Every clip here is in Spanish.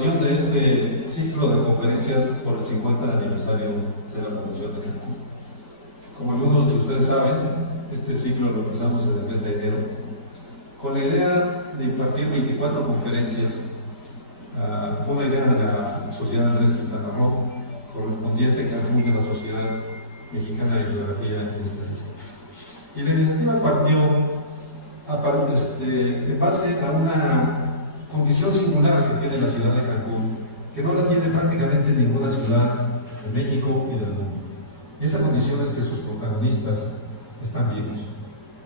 continuación de este ciclo de conferencias por el 50 aniversario de la Fundación de Cancún. Como algunos de ustedes saben, este ciclo lo empezamos en el mes de enero, con la idea de impartir 24 conferencias. Fue una idea de la Sociedad Andrés Quintana Roo, correspondiente a Cancún de la Sociedad Mexicana de Geografía y Estadística. Y la iniciativa partió en base a una condición singular que tiene la ciudad de Cancún, que no la tiene prácticamente ninguna ciudad de México y del mundo. Y esa condición es que sus protagonistas están vivos,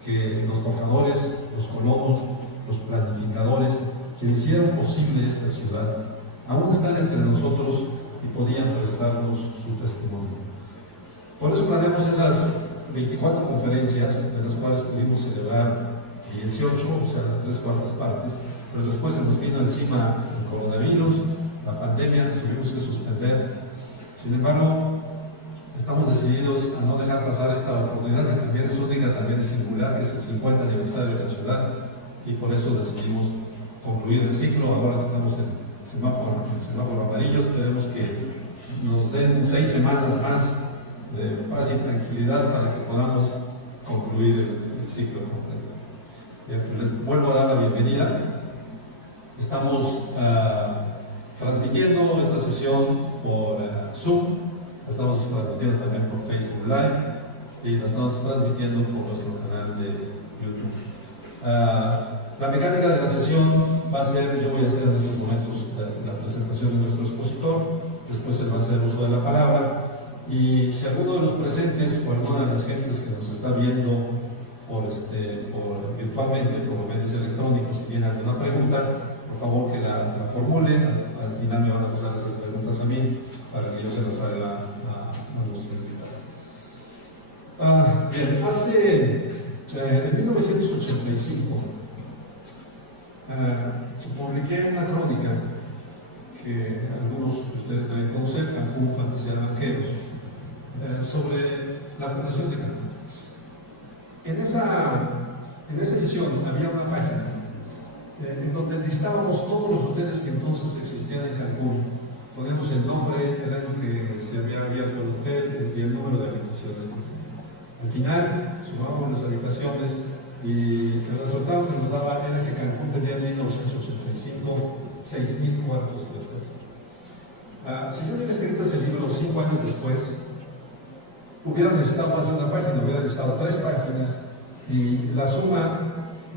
que los forjadores, los colonos, los planificadores, quienes hicieron posible esta ciudad, aún están entre nosotros y podían prestarnos su testimonio. Por eso planeamos esas 24 conferencias, de las cuales pudimos celebrar 18, o sea, las 3/4 partes, pero después se nos vino encima el coronavirus, la pandemia, que tuvimos que suspender. Sin embargo, estamos decididos a no dejar pasar esta oportunidad, que también es única, también es singular, que es el 50 aniversario de la ciudad, y por eso decidimos concluir el ciclo. Ahora que estamos en semáforo amarillo, esperemos que nos den 6 semanas más de paz y tranquilidad para que podamos concluir el ciclo completo. Bien, pues les vuelvo a dar la bienvenida. Estamos transmitiendo esta sesión por Zoom, la estamos transmitiendo también por Facebook Live y la estamos transmitiendo por nuestro canal de YouTube. La mecánica de la sesión va a ser, yo voy a hacer en estos momentos la presentación de nuestro expositor, después él va a hacer uso de la palabra, y si alguno de los presentes o alguna de las gentes que nos está viendo por virtualmente, por los medios electrónicos, si tiene alguna pregunta, por favor que la formule. Al final me van a pasar esas preguntas a mí para que yo se las haga a nuestro invitado. Bien, en 1985 publiqué una crónica que algunos de ustedes deben conocer, Cancún, Fantasía de Banqueros, sobre la Fundación de Cancún. En esa edición había una página en donde listábamos todos los hoteles que entonces existían en Cancún. Ponemos el nombre, el año que se había abierto el hotel y el número de habitaciones. Al final sumábamos las habitaciones y el resultado que nos daba era que Cancún tenía en 1985 6,000 cuartos de hotel. Si yo hubiera escrito ese libro 5 años después, hubieran necesitado más de una página, hubieran necesitado 3 páginas y la suma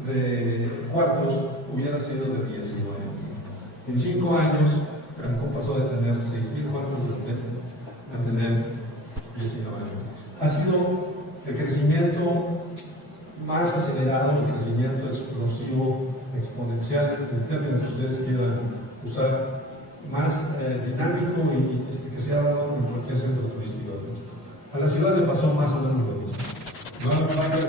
de cuartos hubiera sido de 19. En 5 años, Cancún pasó de tener 6,000 cuartos de hotel a tener 19. Ha sido el crecimiento más acelerado, el crecimiento explosivo, exponencial, el término que ustedes quieran usar, más dinámico y que se ha dado en cualquier centro turístico de México. A la ciudad le pasó más o menos lo mismo. No hay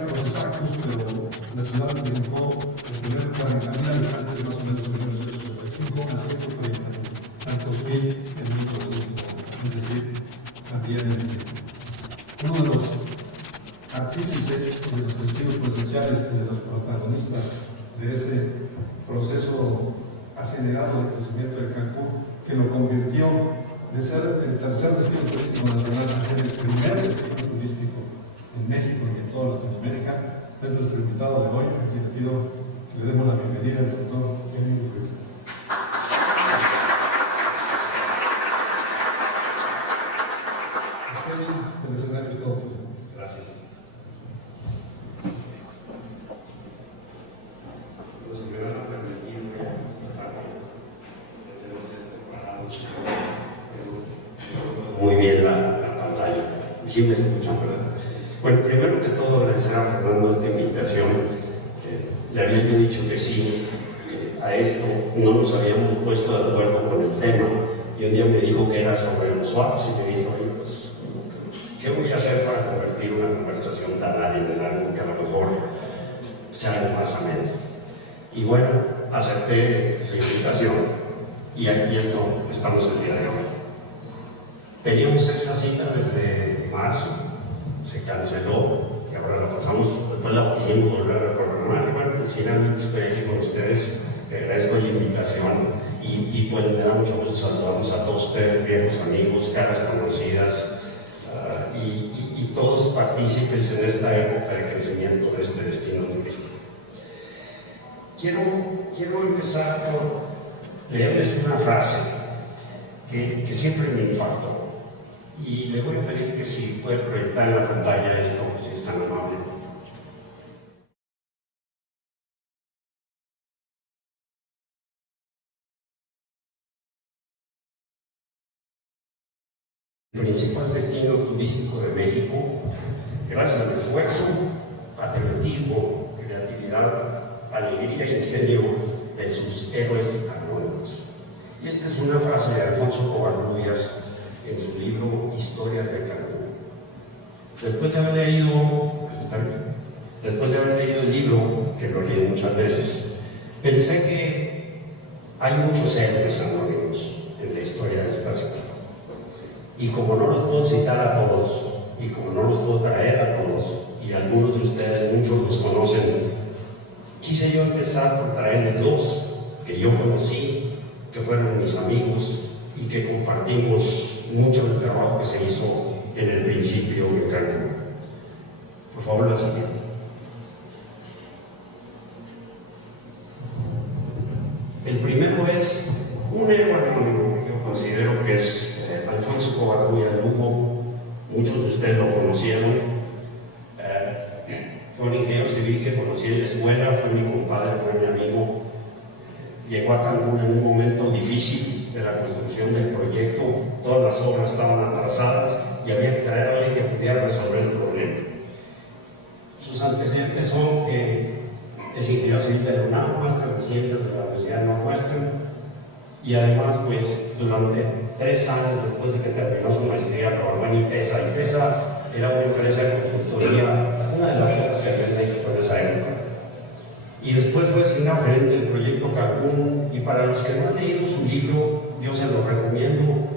los exactos, pero la ciudad brincó de tener 40,000 habitantes más o menos en 1985 a 130 tantos mil en 1990. Es decir, también uno de los artífices, de los testigos presenciales y de los protagonistas de ese proceso acelerado de crecimiento de Cancún, que lo convirtió de ser el tercer destino turístico nacional a ser el primer destino turístico en México y en toda Latinoamérica, es nuestro invitado de hoy, a quien le pido que le demos la bienvenida al doctor Emilio Ruiz. El escenario es todo tuyo. Gracias. Los que me van a permitir hacemos esto parados. Muy bien la pantalla. Sí me escuchan, ¿verdad? Bueno, primero que todo agradecer a Fernando esta invitación. Le había yo dicho que sí a esto, no nos habíamos puesto de acuerdo con el tema, y un día me dijo que era sobre los swaps y me dijo, oye, pues, ¿qué voy a hacer para convertir una conversación tan árida en algo que a lo mejor sea algo más ameno? Y bueno, acepté su invitación y aquí estamos el día de hoy. Teníamos esa cita desde marzo, se canceló y ahora la pasamos, después la pusimos volver a reprogramar y bueno, pues finalmente estoy aquí con ustedes, te agradezco la invitación y pues me da mucho gusto saludarlos a todos ustedes, viejos amigos, caras conocidas, y todos partícipes en esta época de crecimiento de este destino turístico. Quiero empezar por leerles una frase que siempre me impactó, y le voy a pedir que si puede proyectar en la pantalla esto, si es tan amable. El principal destino turístico de México, gracias al esfuerzo, patriotismo, creatividad, alegría y ingenio de sus héroes anónimos. Y esta es una frase de Alfonso Covarrubias en su libro Historias de Cancún. Después de haber leído el libro, que lo he leído muchas veces, pensé que hay muchos héroes anónimos en la historia de esta ciudad. Y como no los puedo citar a todos, y como no los puedo traer a todos, y algunos de ustedes, muchos los conocen, quise yo empezar por traerles dos que yo conocí, que fueron mis amigos y que compartimos mucho del trabajo que se hizo en el principio en Cancún. Por favor, la siguiente. El primero es un héroe anónimo, yo considero que es Alfonso Covarrubias Lugo. Muchos de ustedes lo conocieron. Fue un ingeniero civil que conocí en la escuela, fue mi compadre, fue mi amigo. Llegó a Cancún en un momento difícil de la construcción del proyecto, todas las obras estaban atrasadas y había que traer a alguien que pudiera resolver el problema. Sus antecedentes son que es ingeniero civil de la UNAM, máster de Ciencias de la Universidad de Northwestern, y además, pues, durante 3 años después de que terminó su maestría, trabajó en IPESA. IPESA era una empresa de consultoría, una de las pocas que había en México en esa época. Y después fue designado gerente del proyecto Cancún, y para los que no han leído su libro, yo se lo recomiendo.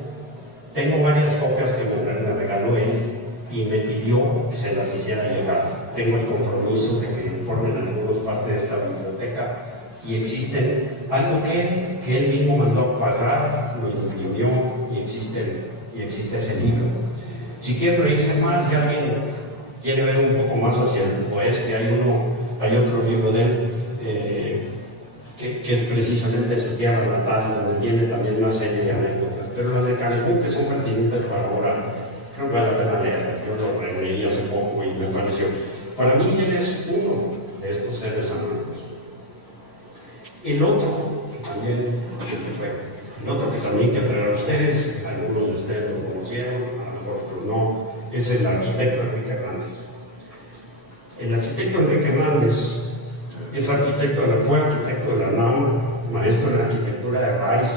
Tengo varias copias que me regaló él y me pidió que se las hiciera llegar. Tengo el compromiso de que formen algunos parte de esta biblioteca, y existen algo que él mismo mandó pagar, lo imprimió, y existe ese libro. Si quieren reírse más y alguien quiere ver un poco más hacia el oeste, hay otro libro de él que es precisamente de su tierra natal, donde tiene también una serie de anécdotas, pero las de Cancún, que son pertinentes para ahora, creo que vale la pena leer. Yo lo releí hace poco y me pareció, para mí él es uno de estos seres anónimos. El otro que también quiero traer a ustedes, algunos de ustedes lo conocieron, a lo mejor otros no, es el arquitecto Enrique Hernández. El arquitecto Enrique Hernández fue arquitecto de la UNAM, maestro en arquitectura de Rice,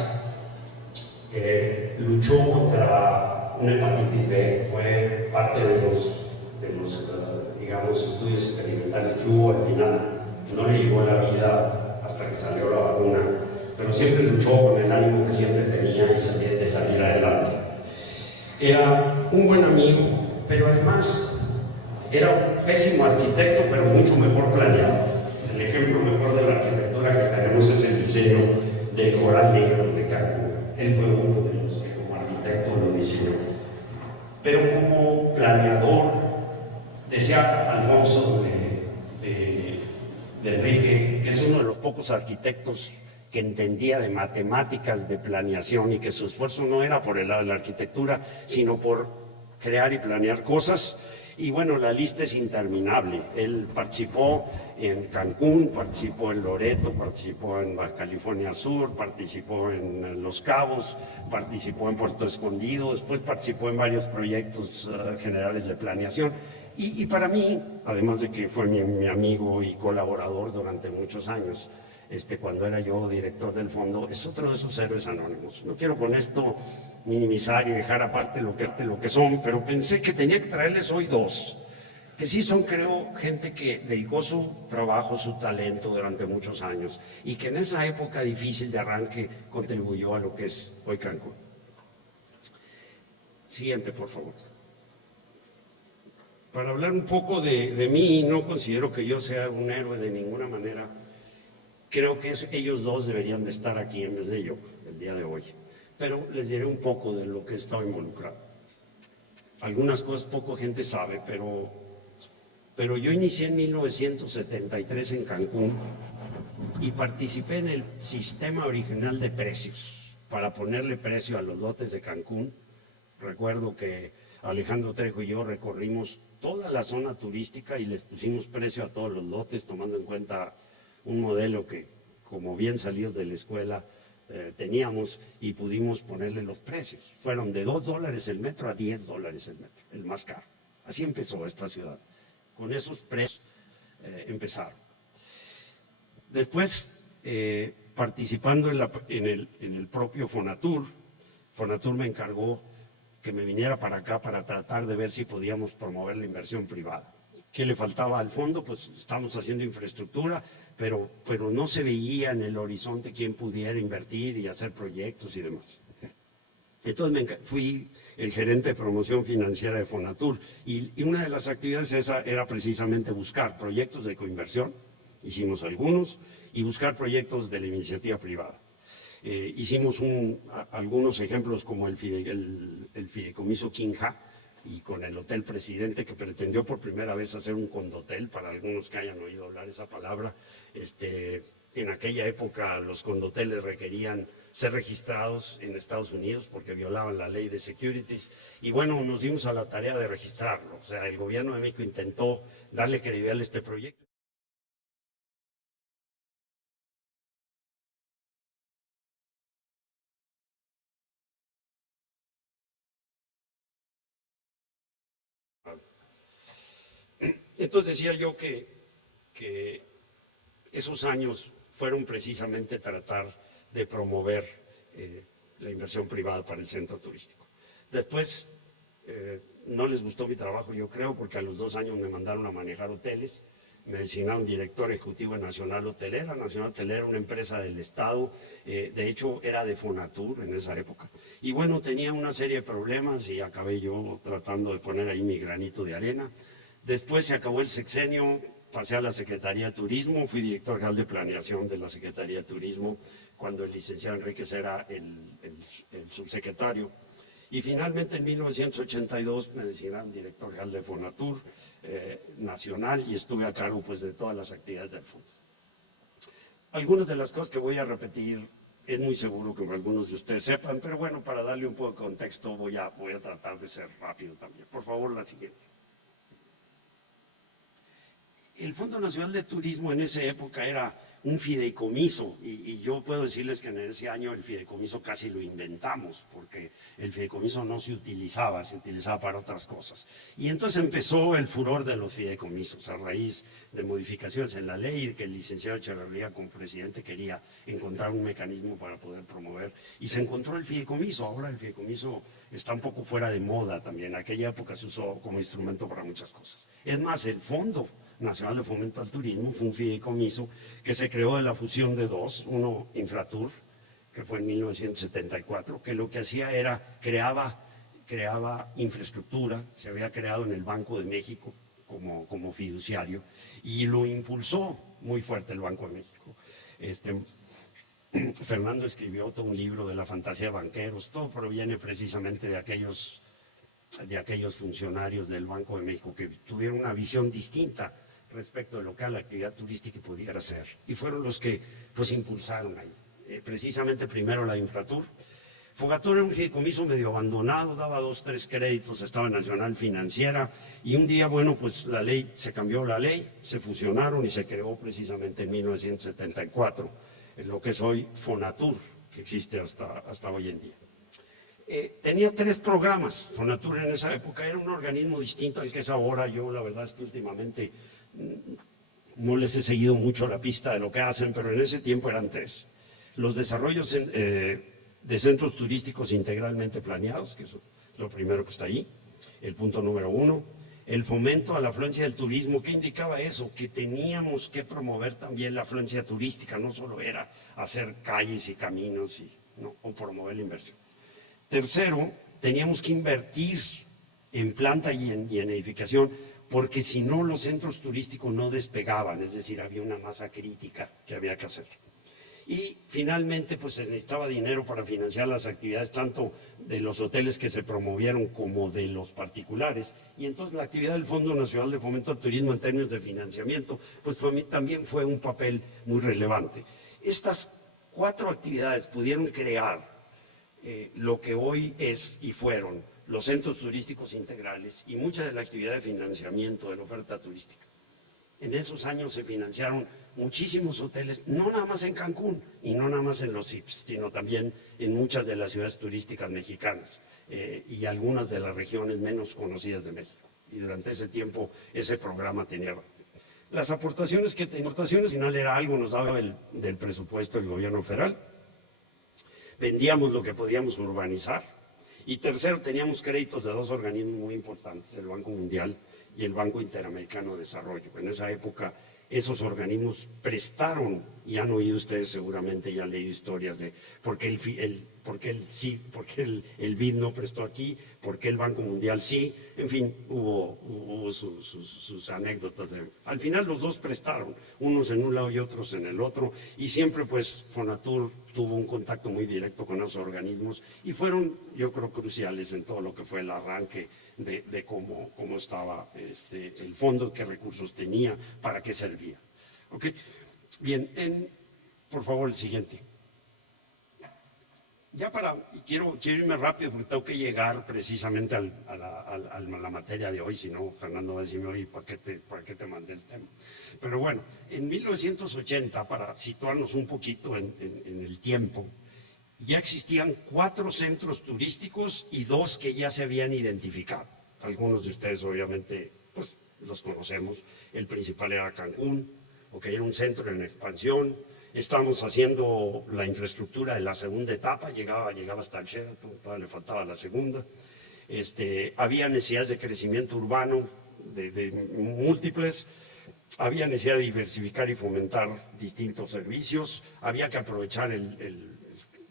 luchó contra una hepatitis B, fue parte de los digamos, estudios experimentales que hubo al final. No le llegó la vida hasta que salió la vacuna, pero siempre luchó con el ánimo que siempre tenía de salir adelante. Era un buen amigo, pero además era un pésimo arquitecto, pero mucho mejor planeado. El ejemplo mejor de la arquitectura que tenemos es el diseño del Coral Negro de Cancún. Él fue uno de los que como arquitecto lo diseñó. Pero como planeador, decía Alfonso de Enrique, que es uno de los pocos arquitectos que entendía de matemáticas, de planeación, y que su esfuerzo no era por el lado de la arquitectura, sino por crear y planear cosas. Y bueno, la lista es interminable. Él participó en Cancún, participó en Loreto, participó en Baja California Sur, participó en Los Cabos, participó en Puerto Escondido, después participó en varios proyectos generales de planeación. Y para mí, además de que fue mi amigo y colaborador durante muchos años, cuando era yo director del fondo, es otro de esos héroes anónimos. No quiero con esto minimizar y dejar aparte lo que son, pero pensé que tenía que traerles hoy dos, que sí son, creo, gente que dedicó su trabajo, su talento durante muchos años, y que en esa época difícil de arranque contribuyó a lo que es hoy Cancún. Siguiente, por favor. Para hablar un poco de mí, no considero que yo sea un héroe de ninguna manera. Creo que ellos dos deberían de estar aquí en vez de yo. el día de hoy, pero les diré un poco de lo que he estado involucrado. Algunas cosas poca gente sabe, pero yo inicié en 1973 en Cancún y participé en el sistema original de precios para ponerle precio a los lotes de Cancún. Recuerdo que Alejandro Trejo y yo recorrimos toda la zona turística y les pusimos precio a todos los lotes, tomando en cuenta un modelo que, como bien salidos de la escuela, teníamos, y pudimos ponerle los precios. Fueron de $2 el metro a $10 el metro, el más caro. Así empezó esta ciudad. Con esos precios empezaron. Después, participando en el propio Fonatur, Fonatur me encargó que me viniera para acá para tratar de ver si podíamos promover la inversión privada. ¿Qué le faltaba al fondo? Pues estamos haciendo infraestructura, pero no se veía en el horizonte quién pudiera invertir y hacer proyectos y demás. Entonces fui el gerente de promoción financiera de Fonatur y una de las actividades era precisamente buscar proyectos de coinversión, hicimos algunos, y buscar proyectos de la iniciativa privada. Hicimos algunos ejemplos como el fideicomiso Quinja y con el Hotel Presidente, que pretendió por primera vez hacer un condotel, para algunos que hayan oído hablar esa palabra. En aquella época los condoteles requerían ser registrados en Estados Unidos porque violaban la ley de securities, y bueno, nos dimos a la tarea de registrarlo. O sea, el gobierno de México intentó darle credibilidad a este proyecto. Entonces decía yo que esos años fueron precisamente tratar de promover la inversión privada para el centro turístico. Después no les gustó mi trabajo, yo creo, porque a los 2 años me mandaron a manejar hoteles, me designaron director ejecutivo de Nacional Hotelera. Nacional Hotelera era una empresa del Estado, de hecho era de Fonatur en esa época. Y bueno, tenía una serie de problemas y acabé yo tratando de poner ahí mi granito de arena. Después se acabó el sexenio, pasé a la Secretaría de Turismo, fui director general de planeación de la Secretaría de Turismo cuando el licenciado Enríquez era el subsecretario. Y finalmente en 1982 me designaron director general de Fonatur nacional y estuve a cargo pues de todas las actividades del fondo. Algunas de las cosas que voy a repetir es muy seguro que algunos de ustedes sepan, pero bueno, para darle un poco de contexto voy a tratar de ser rápido también. Por favor, la siguiente. El Fondo Nacional de Turismo en esa época era un fideicomiso y yo puedo decirles que en ese año el fideicomiso casi lo inventamos porque el fideicomiso no se utilizaba para otras cosas. Y entonces empezó el furor de los fideicomisos a raíz de modificaciones en la ley, que el licenciado Echeverría como presidente quería encontrar un mecanismo para poder promover y se encontró el fideicomiso. Ahora el fideicomiso está un poco fuera de moda también, en aquella época se usó como instrumento para muchas cosas. Es más, el Fondo Nacional de Fomento al Turismo fue un fideicomiso que se creó de la fusión de dos, uno Infratur, que fue en 1974, que lo que hacía era creaba infraestructura, se había creado en el Banco de México como fiduciario y lo impulsó muy fuerte el Banco de México. Fernando escribió todo un libro de la fantasía de banqueros, todo proviene precisamente de aquellos funcionarios del Banco de México que tuvieron una visión distinta respecto de lo que la actividad turística pudiera ser. Y fueron los que pues impulsaron ahí. Precisamente primero la Infratur. Fogatur era un fideicomiso medio abandonado, daba 2, 3 créditos, estaba Nacional Financiera, y un día, bueno, pues se cambió la ley, se fusionaron y se creó precisamente en 1974, en lo que es hoy Fonatur, que existe hasta hoy en día. Tenía 3 programas. Fonatur en esa época era un organismo distinto al que es ahora. Yo la verdad es que últimamente no les he seguido mucho la pista de lo que hacen, pero en ese tiempo eran 3. Los desarrollos de centros turísticos integralmente planeados, que es lo primero que está ahí, el punto número 1. El fomento a la afluencia del turismo. ¿Qué indicaba eso? Que teníamos que promover también la afluencia turística, no solo era hacer calles y caminos o promover la inversión. Tercero, teníamos que invertir en planta y en edificación, porque si no los centros turísticos no despegaban, es decir, había una masa crítica que había que hacer. Y finalmente pues se necesitaba dinero para financiar las actividades tanto de los hoteles que se promovieron como de los particulares. Y entonces la actividad del Fondo Nacional de Fomento al Turismo en términos de financiamiento pues también fue un papel muy relevante. Estas 4 actividades pudieron crear lo que hoy es y fueron los centros turísticos integrales y mucha de la actividad de financiamiento de la oferta turística. En esos años se financiaron muchísimos hoteles, no nada más en Cancún y no nada más en los CIPS, sino también en muchas de las ciudades turísticas mexicanas y algunas de las regiones menos conocidas de México. Y durante ese tiempo ese programa tenía las aportaciones que al final era algo, nos daba del presupuesto del gobierno federal. Vendíamos lo que podíamos urbanizar. Y tercero, teníamos créditos de 2 organismos muy importantes, el Banco Mundial y el Banco Interamericano de Desarrollo. En esa época esos organismos prestaron, y han oído ustedes seguramente, ya han leído historias de por qué el BID no prestó aquí, por qué el Banco Mundial sí, en fin, hubo sus anécdotas. Al final los 2 prestaron, unos en un lado y otros en el otro, y siempre pues Fonatur tuvo un contacto muy directo con esos organismos y fueron, yo creo, cruciales en todo lo que fue el arranque de cómo estaba el fondo, qué recursos tenía, para qué servía. ¿Okay? Bien, por favor, el siguiente. Ya quiero irme rápido porque tengo que llegar precisamente a la materia de hoy, si no, Fernando va a decirme, oye, ¿para qué te mandé el tema? Pero bueno, en 1980, para situarnos un poquito en el tiempo, ya existían 4 centros turísticos y 2 que ya se habían identificado. Algunos de ustedes obviamente pues los conocemos. El principal era Cancún, era un centro en expansión. Estábamos haciendo la infraestructura de la segunda etapa, llegaba hasta el Sheraton, todavía le faltaba la segunda. Había necesidades de crecimiento urbano de múltiples. Había necesidad de diversificar y fomentar distintos servicios. Había que aprovechar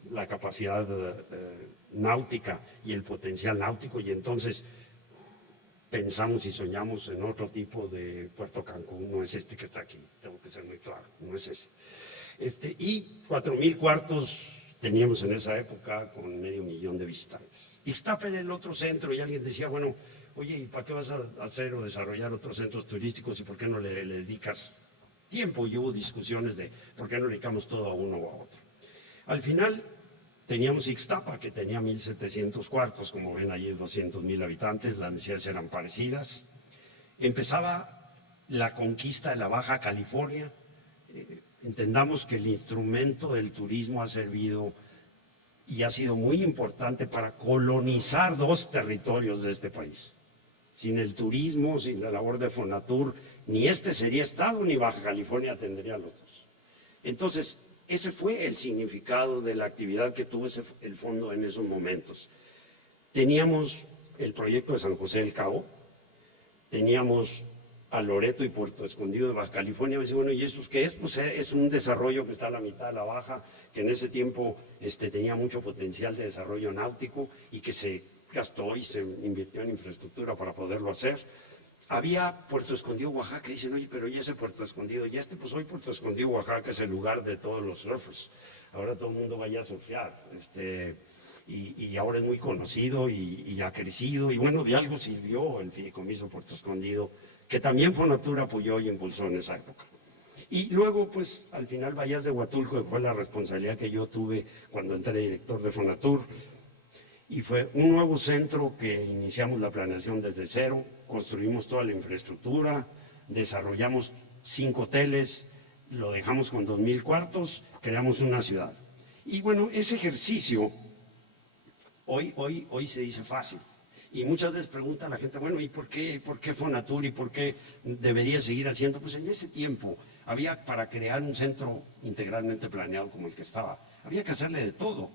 la capacidad náutica y el potencial náutico, y entonces pensamos y soñamos en otro tipo de Puerto Cancún. No es este que está aquí, tengo que ser muy claro, no es ese. Y 4,000 cuartos teníamos en esa época con 500,000 de visitantes. Ixtapa era el otro centro y alguien decía, bueno, oye, ¿y para qué vas a hacer o desarrollar otros centros turísticos y por qué no le dedicas tiempo? Y hubo discusiones de por qué no dedicamos todo a uno o a otro. Al final teníamos Ixtapa, que tenía 1,700 cuartos, como ven allí 200,000 habitantes, las necesidades eran parecidas. Empezaba la conquista de la Baja California. Entendamos que el instrumento del turismo ha servido y ha sido muy importante para colonizar 2 territorios de este país. Sin el turismo, sin la labor de Fonatur, ni este sería Estado ni Baja California tendría los 2. Entonces, ese fue el significado de la actividad que tuvo el fondo en esos momentos. Teníamos el proyecto de San José del Cabo, teníamos a Loreto y Puerto Escondido de Baja California. Me dice, bueno, ¿y eso qué es? Pues es un desarrollo que está a la mitad de la Baja, que en ese tiempo tenía mucho potencial de desarrollo náutico y que se gastó y se invirtió en infraestructura para poderlo hacer. Había Puerto Escondido, Oaxaca, y dicen, oye, pero ¿y ese Puerto Escondido? Y pues hoy Puerto Escondido, Oaxaca es el lugar de todos los surfers. Ahora todo el mundo vaya a surfear. Y ahora es muy conocido y ha crecido. Y bueno, de algo sirvió el fideicomiso Puerto Escondido, que también Fonatur apoyó y impulsó en esa época. Y luego, pues, al final Bahías de Huatulco, que fue la responsabilidad que yo tuve cuando entré director de Fonatur, y fue un nuevo centro que iniciamos la planeación desde cero, construimos toda la infraestructura, desarrollamos 5 hoteles, lo dejamos con 2,000 cuartos, creamos una ciudad. Y bueno, ese ejercicio hoy se dice fácil. Y muchas veces pregunta a la gente, bueno, ¿y por qué Fonatur y por qué debería seguir haciendo? Pues en ese tiempo había, para crear un centro integralmente planeado como el que estaba, había que hacerle de todo.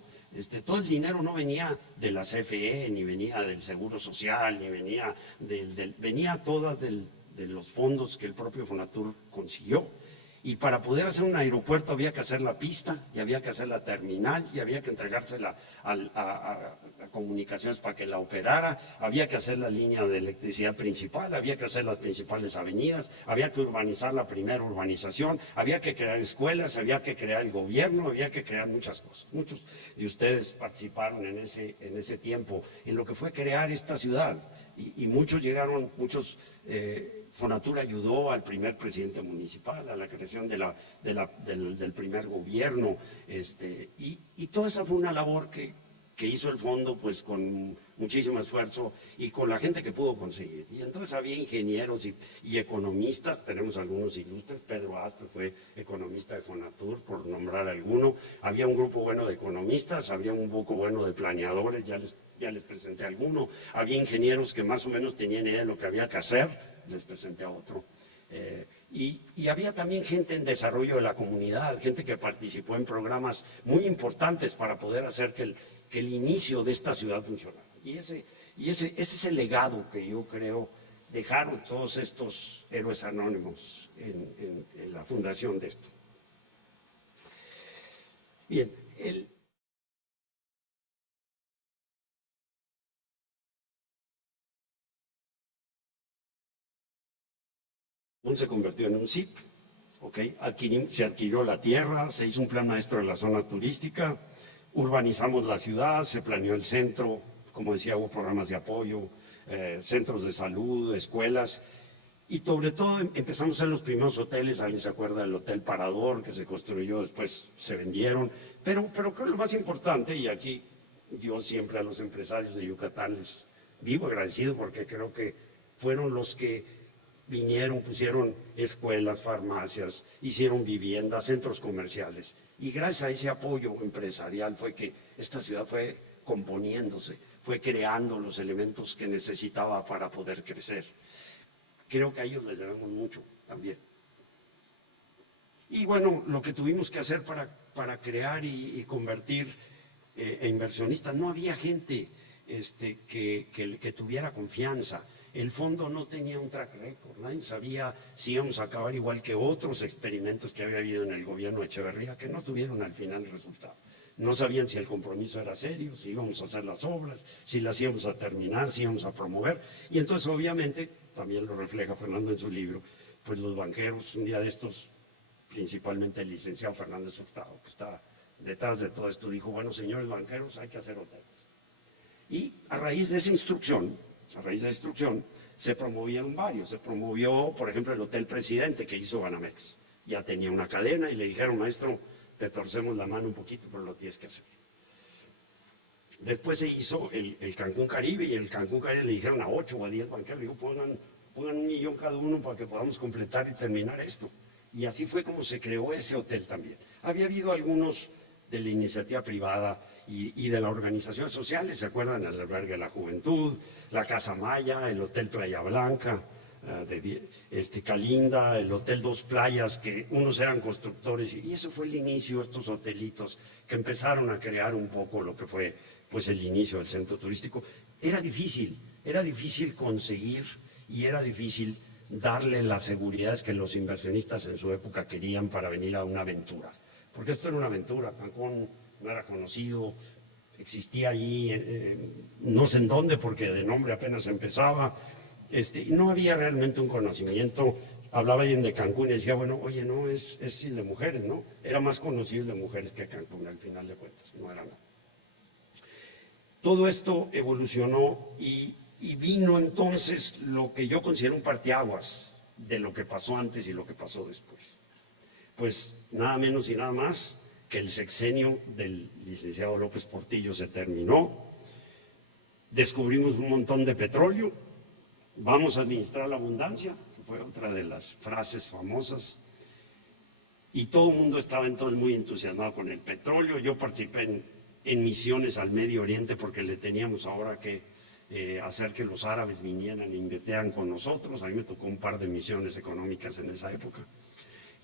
Todo el dinero no venía de la CFE, ni venía del Seguro Social, ni venía venía todas de los fondos que el propio Fonatur consiguió. Y para poder hacer un aeropuerto había que hacer la pista, y había que hacer la terminal, y había que entregársela a comunicaciones para que la operara, había que hacer la línea de electricidad principal, había que hacer las principales avenidas, había que urbanizar la primera urbanización, había que crear escuelas, había que crear el gobierno, había que crear muchas cosas. Muchos de ustedes participaron en ese tiempo, en lo que fue crear esta ciudad, y muchos llegaron, Fonatur ayudó al primer presidente municipal, a la creación del primer gobierno, y toda esa fue una labor que hizo el fondo pues con muchísimo esfuerzo y con la gente que pudo conseguir. Y entonces había ingenieros y economistas, tenemos algunos ilustres, Pedro Aspe fue economista de Fonatur, por nombrar alguno, había un grupo bueno de economistas, había un grupo bueno de planeadores, ya les presenté a alguno, había ingenieros que más o menos tenían idea de lo que había que hacer, les presenté a otro. Y había también gente en desarrollo de la comunidad, gente que participó en programas muy importantes para poder hacer que el inicio de esta ciudad funcionara. Y ese es el legado que yo creo dejaron todos estos héroes anónimos en la fundación de esto. Bien, se convirtió en un SIP, ¿okay? Se adquirió la tierra, se hizo un plan maestro de la zona turística, urbanizamos la ciudad, se planeó el centro, como decía, hubo programas de apoyo, centros de salud, escuelas, y sobre todo empezamos a hacer los primeros hoteles. Alguien se acuerda del Hotel Parador, que se construyó, después se vendieron, pero creo que lo más importante, y aquí yo siempre a los empresarios de Yucatán les vivo agradecido, porque creo que fueron los que vinieron, pusieron escuelas, farmacias, hicieron viviendas, centros comerciales. Y gracias a ese apoyo empresarial fue que esta ciudad fue componiéndose, fue creando los elementos que necesitaba para poder crecer. Creo que a ellos les debemos mucho también. Y bueno, lo que tuvimos que hacer para crear y convertir inversionistas, no había gente que tuviera confianza. El fondo no tenía un track record, nadie sabía si íbamos a acabar igual que otros experimentos que había habido en el gobierno de Echeverría, que no tuvieron al final el resultado. No sabían si el compromiso era serio, si íbamos a hacer las obras, si las íbamos a terminar, si íbamos a promover. Y entonces, obviamente, también lo refleja Fernando en su libro, pues los banqueros, un día de estos, principalmente el licenciado Fernández Hurtado, que está detrás de todo esto, dijo, bueno, señores banqueros, hay que hacer hoteles. Y a raíz de esa instrucción, se promovieron varios. Se promovió, por ejemplo, el Hotel Presidente que hizo Banamex. Ya tenía una cadena y le dijeron, maestro, te torcemos la mano un poquito, pero lo tienes que hacer. Después se hizo el Cancún Caribe, y el Cancún Caribe le dijeron a 8 o a 10 banqueros, le dijo, pongan $1 millón cada uno para que podamos completar y terminar esto. Y así fue como se creó ese hotel también. Había habido algunos de la iniciativa privada y de las organizaciones sociales, ¿se acuerdan? El Albergue de la Juventud, la Casa Maya, el Hotel Playa Blanca, Calinda, el Hotel Dos Playas, que unos eran constructores, y eso fue el inicio de estos hotelitos que empezaron a crear un poco lo que fue pues el inicio del centro turístico. Era difícil conseguir, y era difícil darle las seguridades que los inversionistas en su época querían para venir a una aventura, porque esto era una aventura. Cancún no era conocido, existía allí, no sé en dónde, porque de nombre apenas empezaba, no había realmente un conocimiento. Hablaba alguien de Cancún y decía, bueno, oye, no, es de mujeres, ¿no? Era más conocido de mujeres que Cancún, al final de cuentas, no era nada. Todo esto evolucionó y vino entonces lo que yo considero un parteaguas de lo que pasó antes y lo que pasó después. Pues nada menos y nada más que el sexenio del licenciado López Portillo se terminó, descubrimos un montón de petróleo, vamos a administrar la abundancia, que fue otra de las frases famosas, y todo el mundo estaba entonces muy entusiasmado con el petróleo. Yo participé en misiones al Medio Oriente porque le teníamos ahora que hacer que los árabes vinieran e invirtieran con nosotros. A mí me tocó un par de misiones económicas en esa época.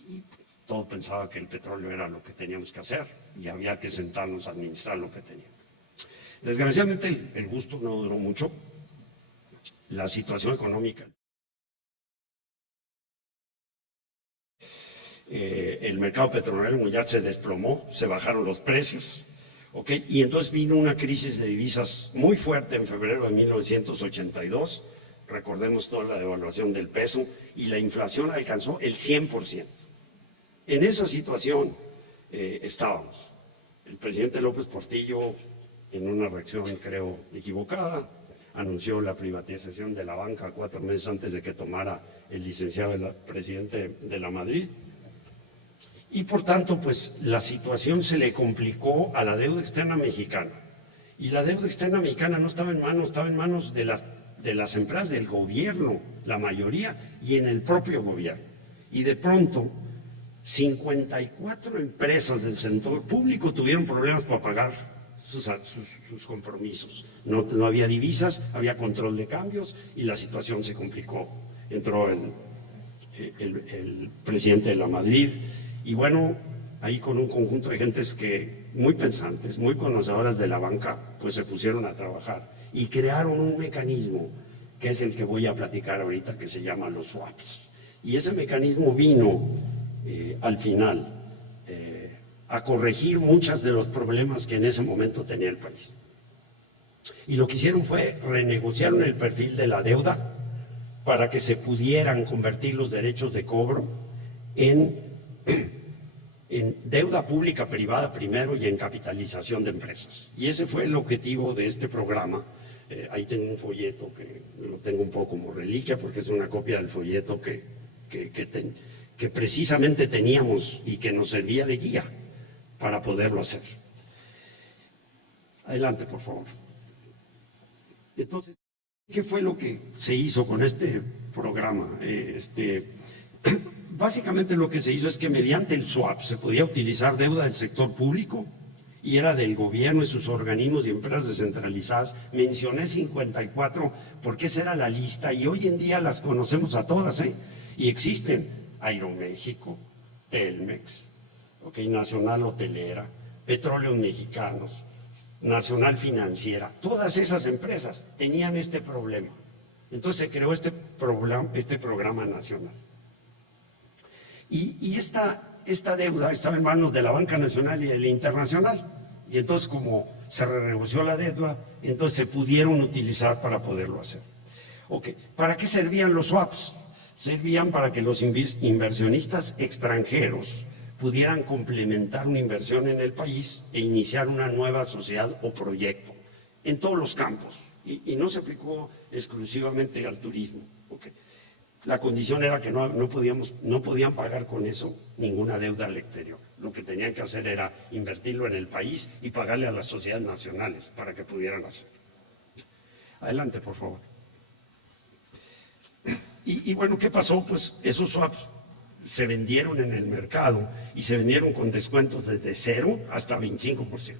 Y todo pensaba que el petróleo era lo que teníamos que hacer y había que sentarnos a administrar lo que teníamos. Desgraciadamente el gusto no duró mucho. La situación económica el mercado petrolero mundial se desplomó, se bajaron los precios, ¿ok? Y entonces vino una crisis de divisas muy fuerte en febrero de 1982, recordemos toda la devaluación del peso, y la inflación alcanzó el 100%. En esa situación estábamos. El presidente López Portillo, en una reacción creo equivocada, anunció la privatización de la banca 4 meses antes de que tomara el licenciado presidente de la Madrid. Y por tanto, pues la situación se le complicó a la deuda externa mexicana. Y la deuda externa mexicana no estaba en manos de las empresas del gobierno, la mayoría, y en el propio gobierno. Y de pronto, 54 empresas del sector público tuvieron problemas para pagar sus compromisos. No había divisas, había control de cambios y la situación se complicó. Entró el presidente de la Madrid y bueno, ahí con un conjunto de gentes que muy pensantes, muy conocedoras de la banca, pues se pusieron a trabajar y crearon un mecanismo que es el que voy a platicar ahorita, que se llama los swaps. Y ese mecanismo vino al final a corregir muchos de los problemas que en ese momento tenía el país. Y lo que hicieron fue renegociaron el perfil de la deuda para que se pudieran convertir los derechos de cobro en deuda pública privada primero y en capitalización de empresas. Y ese fue el objetivo de este programa. Ahí tengo un folleto que lo tengo un poco como reliquia porque es una copia del folleto que precisamente teníamos y que nos servía de guía para poderlo hacer. Adelante, por favor. Entonces, ¿qué fue lo que se hizo con este programa? Básicamente lo que se hizo es que mediante el swap se podía utilizar deuda del sector público y era del gobierno y sus organismos y empresas descentralizadas. Mencioné 54 porque esa era la lista y hoy en día las conocemos a todas, y existen Aeroméxico, Telmex, Nacional Hotelera, Petróleos Mexicanos, Nacional Financiera, todas esas empresas tenían este problema. Entonces se creó este programa nacional. Y esta deuda estaba en manos de la Banca Nacional y de la Internacional. Y entonces como se renegoció la deuda, entonces se pudieron utilizar para poderlo hacer. ¿Para qué servían los swaps? Servían para que los inversionistas extranjeros pudieran complementar una inversión en el país e iniciar una nueva sociedad o proyecto en todos los campos. Y no se aplicó exclusivamente al turismo. La condición era que no podían pagar con eso ninguna deuda al exterior. Lo que tenían que hacer era invertirlo en el país y pagarle a las sociedades nacionales para que pudieran hacerlo. Adelante, por favor. Y bueno, ¿qué pasó? Pues esos swaps se vendieron en el mercado y se vendieron con descuentos desde 0 hasta 25%.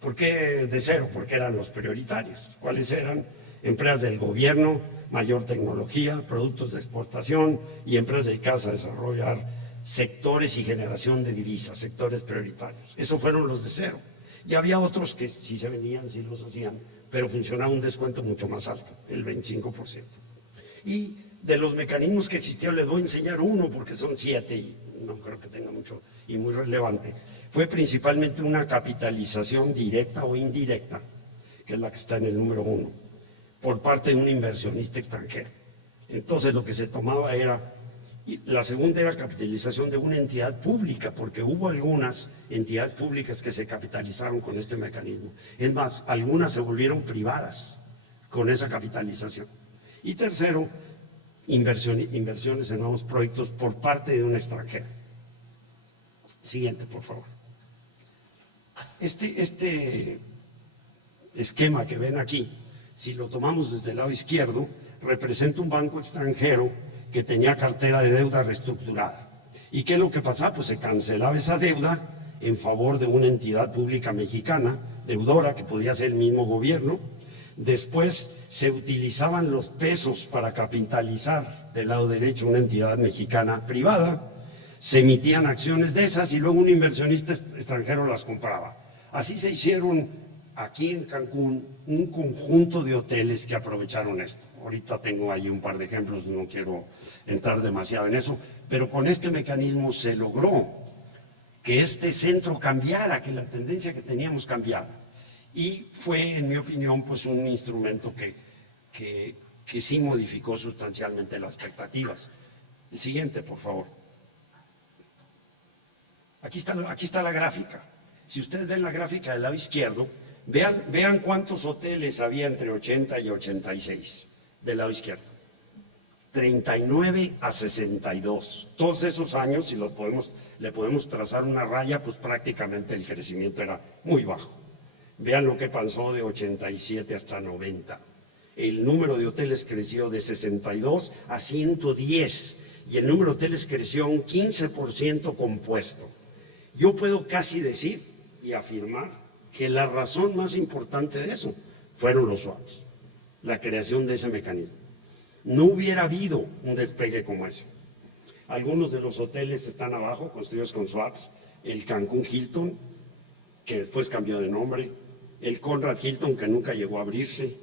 ¿Por qué de 0? Porque eran los prioritarios. ¿Cuáles eran? Empresas del gobierno, mayor tecnología, productos de exportación y empresas dedicadas a desarrollar sectores y generación de divisas, sectores prioritarios. Esos fueron los de 0. Y había otros que sí se vendían, sí los hacían, pero funcionaba un descuento mucho más alto, el 25%. Y de los mecanismos que existían les voy a enseñar uno porque son 7 y no creo que tenga mucho y muy relevante. Fue principalmente una capitalización directa o indirecta, que es la que está en el número 1, por parte de un inversionista extranjero. Entonces lo que se tomaba era, y la segunda era capitalización de una entidad pública, porque hubo algunas entidades públicas que se capitalizaron con este mecanismo. Es más, algunas se volvieron privadas con esa capitalización. Y tercero, inversiones en nuevos proyectos por parte de un extranjero. Siguiente, por favor. Este esquema que ven aquí, si lo tomamos desde el lado izquierdo, representa un banco extranjero que tenía cartera de deuda reestructurada. ¿Y qué es lo que pasaba? Pues se cancelaba esa deuda en favor de una entidad pública mexicana, deudora, que podía ser el mismo gobierno. Después se utilizaban los pesos para capitalizar del lado derecho una entidad mexicana privada, se emitían acciones de esas y luego un inversionista extranjero las compraba. Así se hicieron aquí en Cancún un conjunto de hoteles que aprovecharon esto. Ahorita tengo ahí un par de ejemplos, no quiero entrar demasiado en eso, pero con este mecanismo se logró que este centro cambiara, que la tendencia que teníamos cambiara. Y fue, en mi opinión, pues un instrumento que sí modificó sustancialmente las expectativas. El siguiente, por favor. Aquí está la gráfica. Si ustedes ven la gráfica del lado izquierdo, vean cuántos hoteles había entre 80 y 86 del lado izquierdo. 39 a 62. Todos esos años, si le podemos trazar una raya, pues prácticamente el crecimiento era muy bajo. Vean lo que pasó de 87 hasta 90. El número de hoteles creció de 62 a 110 y el número de hoteles creció un 15% compuesto. Yo puedo casi decir y afirmar que la razón más importante de eso fueron los swaps, la creación de ese mecanismo. No hubiera habido un despegue como ese. Algunos de los hoteles están abajo, construidos con swaps. El Cancún Hilton, que después cambió de nombre. El Conrad Hilton, que nunca llegó a abrirse.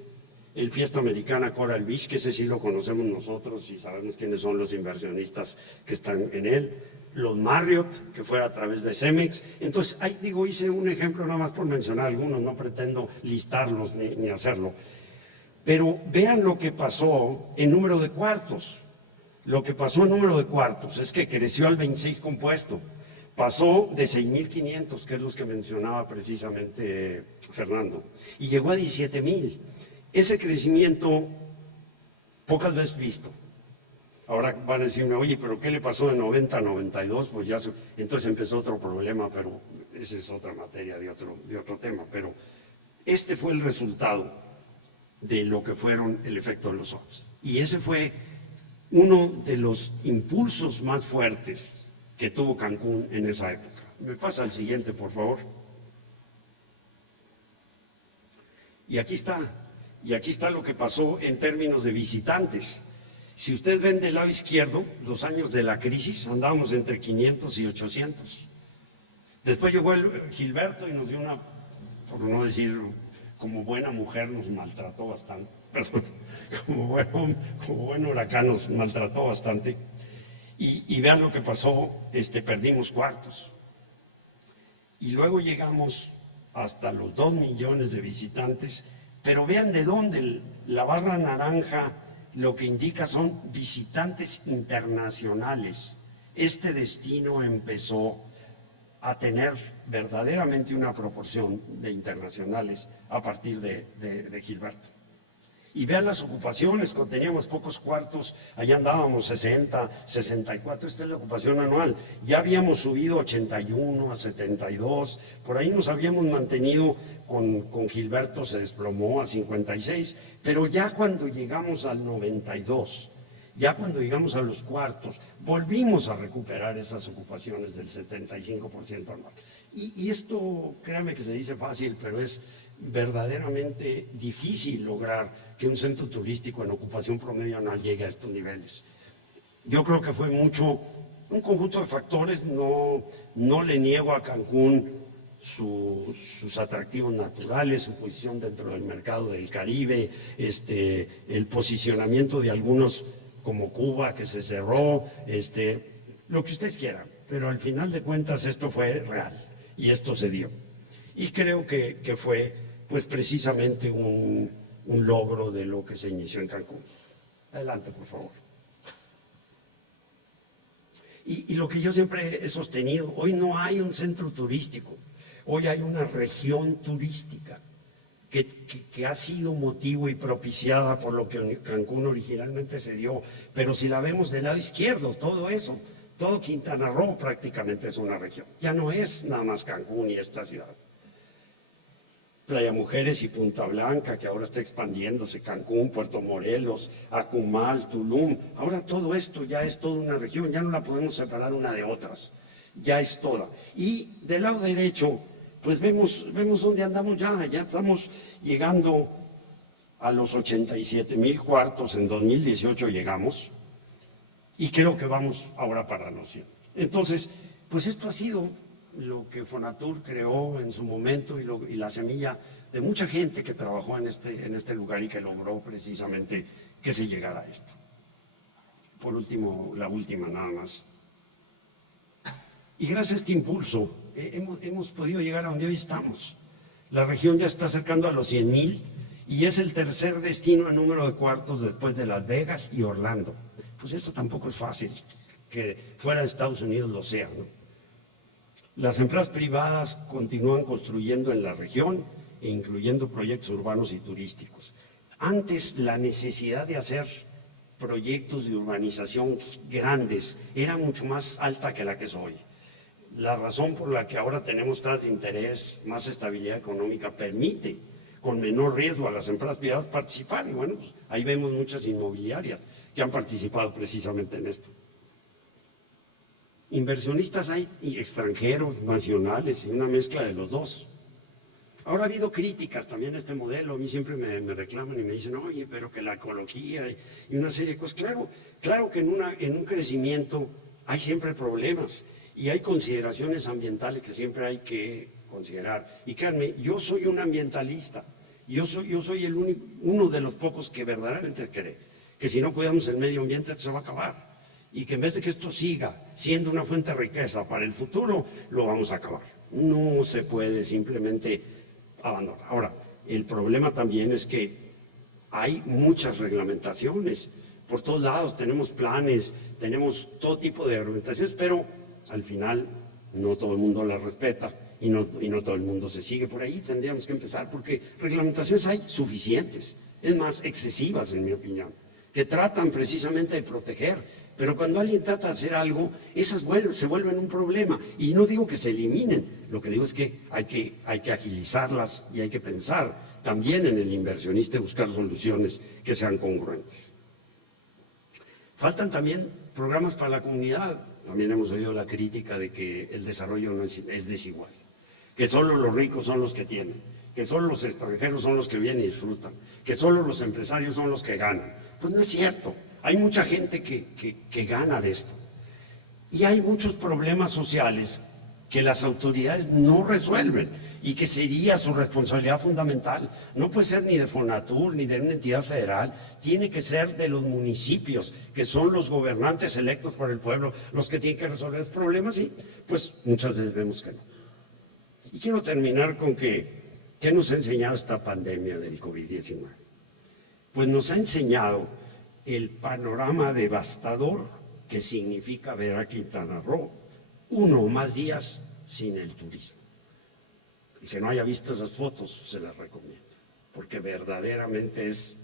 El Fiesta Americana Coral Beach, que ese sí lo conocemos nosotros y sabemos quiénes son los inversionistas que están en él. Los Marriott, que fue a través de Cemex. Entonces, ahí hice un ejemplo nada más por mencionar algunos, no pretendo listarlos ni hacerlo. Pero vean lo que pasó en número de cuartos. Lo que pasó en número de cuartos es que creció al 26 compuesto. Pasó de 6,500, que es los que mencionaba precisamente Fernando, y llegó a 17,000. Ese crecimiento pocas veces visto. Ahora van a decirme, oye, pero ¿qué le pasó de 90 a 92? Pues ya entonces empezó otro problema, pero esa es otra materia de otro tema. Pero este fue el resultado de lo que fueron el efecto de los swaps. Y ese fue uno de los impulsos más fuertes que tuvo Cancún en esa época. Me pasa al siguiente, por favor. Y aquí está lo que pasó en términos de visitantes. Si ustedes ven del lado izquierdo, los años de la crisis, andábamos entre 500 y 800. Después llegó el Gilberto y nos dio una, por no decir, como buena mujer nos maltrató bastante, perdón, como buen huracán nos maltrató bastante. Y vean lo que pasó, perdimos cuartos. Y luego llegamos hasta los 2 millones de visitantes, pero vean de dónde, la barra naranja lo que indica son visitantes internacionales. Este destino empezó a tener verdaderamente una proporción de internacionales a partir de Gilberto. Y vean las ocupaciones, cuando teníamos pocos cuartos, allá andábamos 60, 64, esta es la ocupación anual. Ya habíamos subido 81 a 72, por ahí nos habíamos mantenido con Gilberto, se desplomó a 56, pero ya cuando llegamos al 92, ya cuando llegamos a los cuartos, volvimos a recuperar esas ocupaciones del 75% anual. Y esto, créanme que se dice fácil, pero es verdaderamente difícil lograr que un centro turístico en ocupación promedio anual llegue a estos niveles. Yo creo que fue mucho, un conjunto de factores, no le niego a Cancún sus atractivos naturales, su posición dentro del mercado del Caribe, el posicionamiento de algunos como Cuba que se cerró, lo que ustedes quieran, pero al final de cuentas esto fue real y esto se dio. Y creo que fue pues precisamente un logro de lo que se inició en Cancún. Adelante, por favor. Y lo que yo siempre he sostenido, hoy no hay un centro turístico, hoy hay una región turística que ha sido motivo y propiciada por lo que Cancún originalmente se dio. Pero si la vemos del lado izquierdo, todo eso, todo Quintana Roo prácticamente es una región. Ya no es nada más Cancún y esta ciudad. Playa Mujeres y Punta Blanca, que ahora está expandiéndose, Cancún, Puerto Morelos, Acumal, Tulum. Ahora todo esto ya es toda una región, ya no la podemos separar una de otras, ya es toda. Y del lado derecho, pues vemos dónde andamos ya estamos llegando a los 87,000 cuartos, en 2018 llegamos, y creo que vamos ahora para los 100. Entonces, pues esto ha sido lo que Fonatur creó en su momento y la semilla de mucha gente que trabajó en este lugar y que logró precisamente que se llegara a esto. Por último, la última nada más. Y gracias a este impulso hemos podido llegar a donde hoy estamos. La región ya está acercando a los 100,000 y es el tercer destino en número de cuartos después de Las Vegas y Orlando. Pues esto tampoco es fácil, que fuera de Estados Unidos lo sea, ¿no? Las empresas privadas continúan construyendo en la región e incluyendo proyectos urbanos y turísticos. Antes la necesidad de hacer proyectos de urbanización grandes era mucho más alta que la que es hoy. La razón por la que ahora tenemos tasas de interés, más estabilidad económica, permite con menor riesgo a las empresas privadas participar. Y bueno, pues ahí vemos muchas inmobiliarias que han participado precisamente en esto. Inversionistas hay extranjeros, nacionales, y una mezcla de los dos. Ahora ha habido críticas también a este modelo. A mí siempre me reclaman y me dicen, oye, pero que la ecología y una serie de cosas. Claro que en un crecimiento hay siempre problemas y hay consideraciones ambientales que siempre hay que considerar. Y créanme, yo soy un ambientalista. Yo soy uno de los pocos que verdaderamente cree que si no cuidamos el medio ambiente esto se va a acabar. Y que en vez de que esto siga siendo una fuente de riqueza para el futuro, lo vamos a acabar. No se puede simplemente abandonar. Ahora, el problema también es que hay muchas reglamentaciones. Por todos lados tenemos planes, tenemos todo tipo de reglamentaciones, pero al final no todo el mundo las respeta y no todo el mundo se sigue. Por ahí tendríamos que empezar, porque reglamentaciones hay suficientes, es más, excesivas en mi opinión, que tratan precisamente de proteger. Pero cuando alguien trata de hacer algo, esas se vuelven un problema. Y no digo que se eliminen, lo que digo es que hay que agilizarlas y hay que pensar también en el inversionista y buscar soluciones que sean congruentes. Faltan también programas para la comunidad. También hemos oído la crítica de que el desarrollo no es desigual, que solo los ricos son los que tienen, que solo los extranjeros son los que vienen y disfrutan, que solo los empresarios son los que ganan. Pues no es cierto. Hay mucha gente que gana de esto. Y hay muchos problemas sociales que las autoridades no resuelven y que sería su responsabilidad fundamental. No puede ser ni de Fonatur ni de una entidad federal, tiene que ser de los municipios, que son los gobernantes electos por el pueblo, los que tienen que resolver esos problemas, y pues muchas veces vemos que no. Y quiero terminar con ¿qué nos ha enseñado esta pandemia del COVID-19? Pues nos ha enseñado el panorama devastador que significa ver a Quintana Roo 1 o más días sin el turismo. El que no haya visto esas fotos se las recomiendo, porque verdaderamente es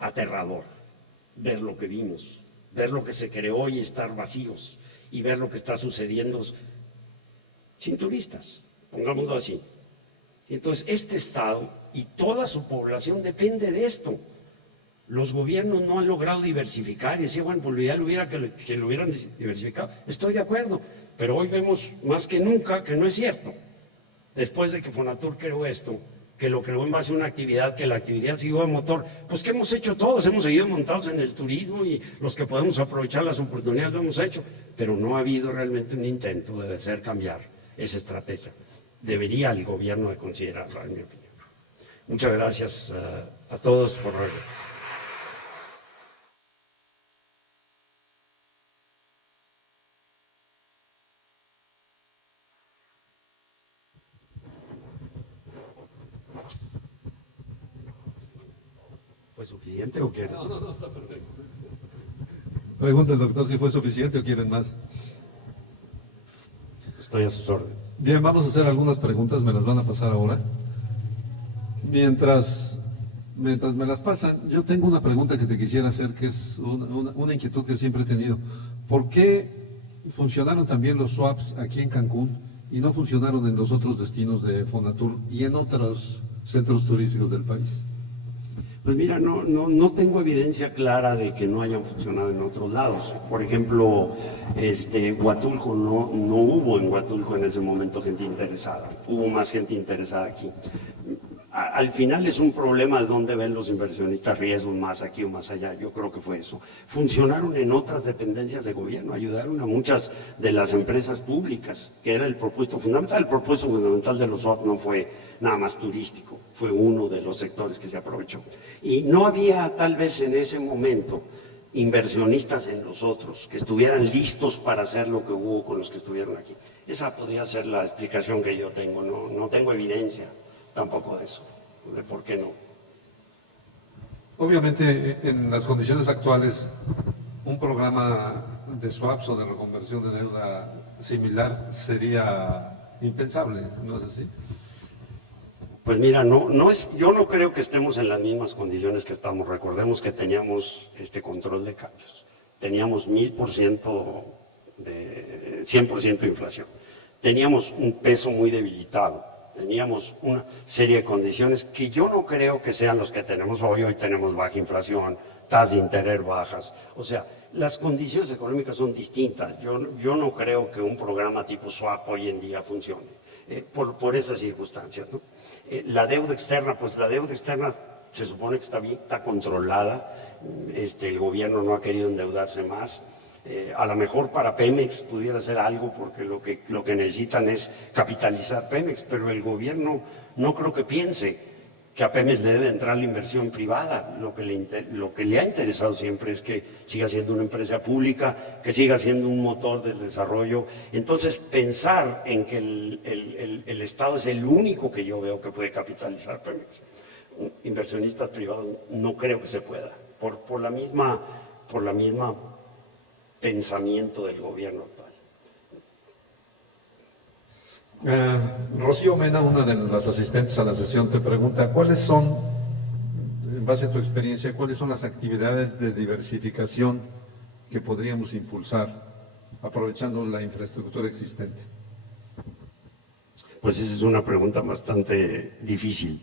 aterrador ver lo que vimos, ver lo que se creó y estar vacíos, y ver lo que está sucediendo sin turistas, pongámoslo así. Entonces este estado y toda su población depende de esto. Los gobiernos no han logrado diversificar, y decía, bueno, pues lo ideal hubiera que lo hubieran diversificado. Estoy de acuerdo, pero hoy vemos más que nunca que no es cierto. Después de que Fonatur creó esto, que lo creó en base a una actividad, que la actividad siguió a motor, pues ¿qué hemos hecho todos? Hemos seguido montados en el turismo y los que podemos aprovechar las oportunidades lo hemos hecho, pero no ha habido realmente un intento de hacer cambiar esa estrategia. Debería el gobierno de considerarla, en mi opinión. Muchas gracias a todos por... ¿Fue suficiente o quieren? No, está perfecto. Pregunta el doctor si fue suficiente o quieren más. Estoy a sus órdenes. Bien, vamos a hacer algunas preguntas, me las van a pasar ahora. Mientras me las pasan, yo tengo una pregunta que te quisiera hacer, que es una inquietud que siempre he tenido. ¿Por qué funcionaron también los swaps aquí en Cancún y no funcionaron en los otros destinos de Fonatur y en otros centros turísticos del país? Pues mira, no tengo evidencia clara de que no hayan funcionado en otros lados. Por ejemplo, Huatulco, no hubo en Huatulco en ese momento gente interesada. Hubo más gente interesada aquí. Al final es un problema de dónde ven los inversionistas riesgos, más aquí o más allá. Yo creo que fue eso. Funcionaron en otras dependencias de gobierno, ayudaron a muchas de las empresas públicas, que era el propósito fundamental. El propósito fundamental de los swap no nada más turístico, fue uno de los sectores que se aprovechó. Y no había tal vez en ese momento inversionistas en los otros que estuvieran listos para hacer lo que hubo con los que estuvieron aquí. Esa podría ser la explicación que yo tengo, no tengo evidencia tampoco de eso, de por qué no. Obviamente, en las condiciones actuales, un programa de swaps o de reconversión de deuda similar sería impensable, ¿no es así? Pues mira, yo no creo que estemos en las mismas condiciones que estamos. Recordemos que teníamos este control de cambios, teníamos 100% de inflación, teníamos un peso muy debilitado, teníamos una serie de condiciones que yo no creo que sean los que tenemos hoy. Hoy tenemos baja inflación, tasas de interés bajas, o sea, las condiciones económicas son distintas. Yo no creo que un programa tipo swap hoy en día funcione por esas circunstancias, ¿no? La deuda externa, pues la deuda externa se supone que está bien, está controlada. El gobierno no ha querido endeudarse más. A lo mejor para Pemex pudiera ser algo, porque lo que necesitan es capitalizar Pemex, pero el gobierno no creo que piense que a Pemex le debe entrar la inversión privada. Lo que le ha interesado siempre es que siga siendo una empresa pública, que siga siendo un motor del desarrollo. Entonces, pensar en que el Estado es el único que yo veo que puede capitalizar Pemex, inversionistas privados, no creo que se pueda, por la misma pensamiento del gobierno actual. Rocío Mena, una de las asistentes a la sesión, te pregunta, ¿cuáles son, en base a tu experiencia, cuáles son las actividades de diversificación que podríamos impulsar aprovechando la infraestructura existente? Pues esa es una pregunta bastante difícil.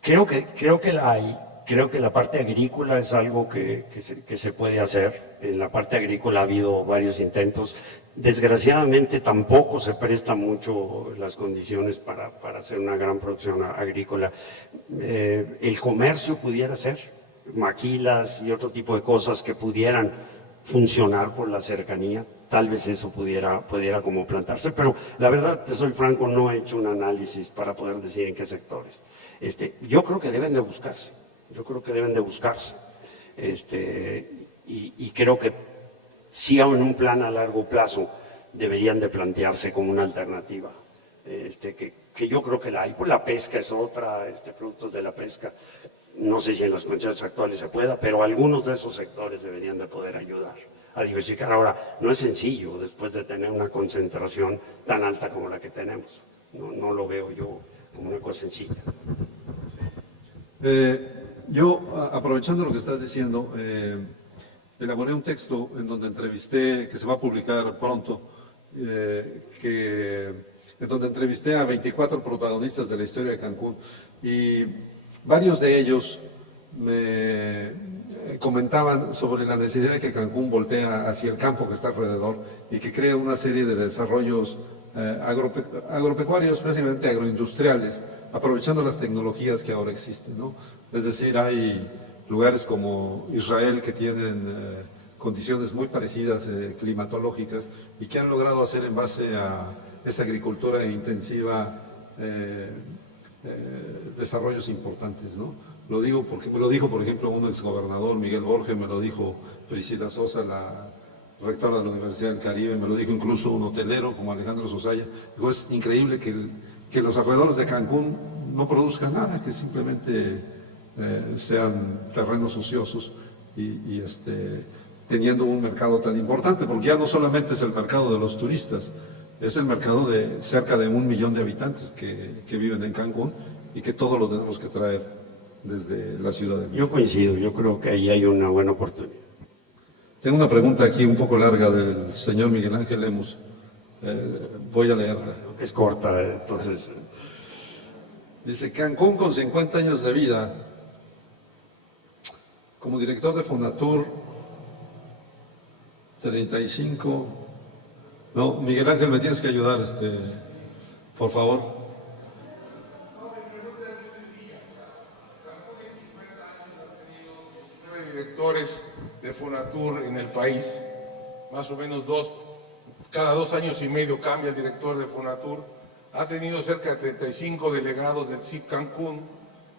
Creo que la hay. Creo que la parte agrícola es algo que se puede hacer. En la parte agrícola ha habido varios intentos. Desgraciadamente tampoco se prestan mucho las condiciones para hacer una gran producción agrícola. El comercio pudiera ser, maquilas y otro tipo de cosas que pudieran funcionar por la cercanía. Tal vez eso pudiera como plantarse, pero la verdad, te soy franco, no he hecho un análisis para poder decir en qué sectores. Yo creo que deben de buscarse. Y creo que sí, en un plan a largo plazo deberían de plantearse como una alternativa, que yo creo que la hay. Pues la pesca es otra, productos de la pesca, no sé si en las condiciones actuales se pueda, pero algunos de esos sectores deberían de poder ayudar a diversificar. Ahora, no es sencillo después de tener una concentración tan alta como la que tenemos, no lo veo yo como una cosa sencilla. Yo, aprovechando lo que estás diciendo, elaboré un texto en donde entrevisté, que se va a publicar pronto, en donde entrevisté a 24 protagonistas de la historia de Cancún, y varios de ellos me comentaban sobre la necesidad de que Cancún voltee hacia el campo que está alrededor y que cree una serie de desarrollos agropecuarios, básicamente agroindustriales, aprovechando las tecnologías que ahora existen, ¿no? Es decir, hay lugares como Israel que tienen condiciones muy parecidas climatológicas y que han logrado hacer en base a esa agricultura intensiva desarrollos importantes, ¿no? Lo digo porque me lo dijo, por ejemplo, un exgobernador, Miguel Borges, me lo dijo Priscila Sosa, la rectora de la Universidad del Caribe, me lo dijo incluso un hotelero como Alejandro Sosaya. Digo, es increíble que los alrededores de Cancún no produzcan nada, que simplemente sean terrenos ociosos y teniendo un mercado tan importante, porque ya no solamente es el mercado de los turistas, es el mercado de cerca de 1 millón de habitantes que viven en Cancún y que todo lo tenemos que traer desde la Ciudad de México. Yo coincido, yo creo que ahí hay una buena oportunidad. Tengo una pregunta aquí un poco larga del señor Miguel Ángel Lemus. Voy a leerla. Es corta, entonces. Dice, Cancún con 50 años de vida, como director de Fonatur, 35. No, Miguel Ángel, me tienes que ayudar, por favor. Directores de Fonatur en el país, más o menos cada 2 años y medio cambia el director de Fonatur. ha tenido cerca de 35 delegados del CIP Cancún,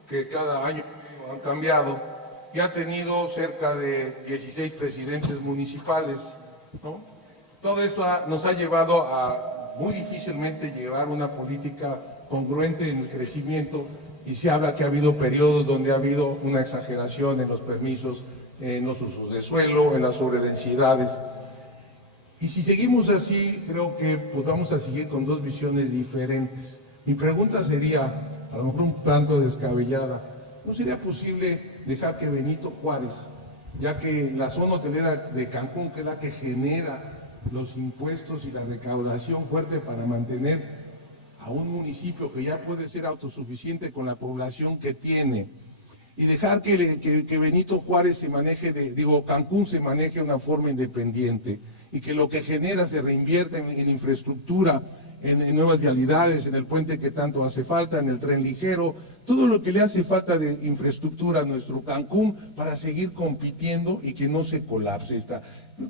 que cada año han cambiado, y ha tenido cerca de 16 presidentes municipales, ¿no? Todo esto nos ha llevado a muy difícilmente llevar una política congruente en el crecimiento, y se habla que ha habido periodos donde ha habido una exageración en los permisos, en los usos de suelo, en las sobredensidades. Y si seguimos así, creo que pues vamos a seguir con dos visiones diferentes. Mi pregunta sería, a lo mejor un tanto descabellada, ¿no sería posible dejar que Benito Juárez, ya que la zona hotelera de Cancún, que es la que genera los impuestos y la recaudación fuerte para mantener a un municipio que ya puede ser autosuficiente con la población que tiene, y dejar que Benito Juárez se maneje, Cancún se maneje de una forma independiente, y que lo que genera se reinvierte en infraestructura, en nuevas vialidades, en el puente que tanto hace falta, en el tren ligero, todo lo que le hace falta de infraestructura a nuestro Cancún para seguir compitiendo y que no se colapse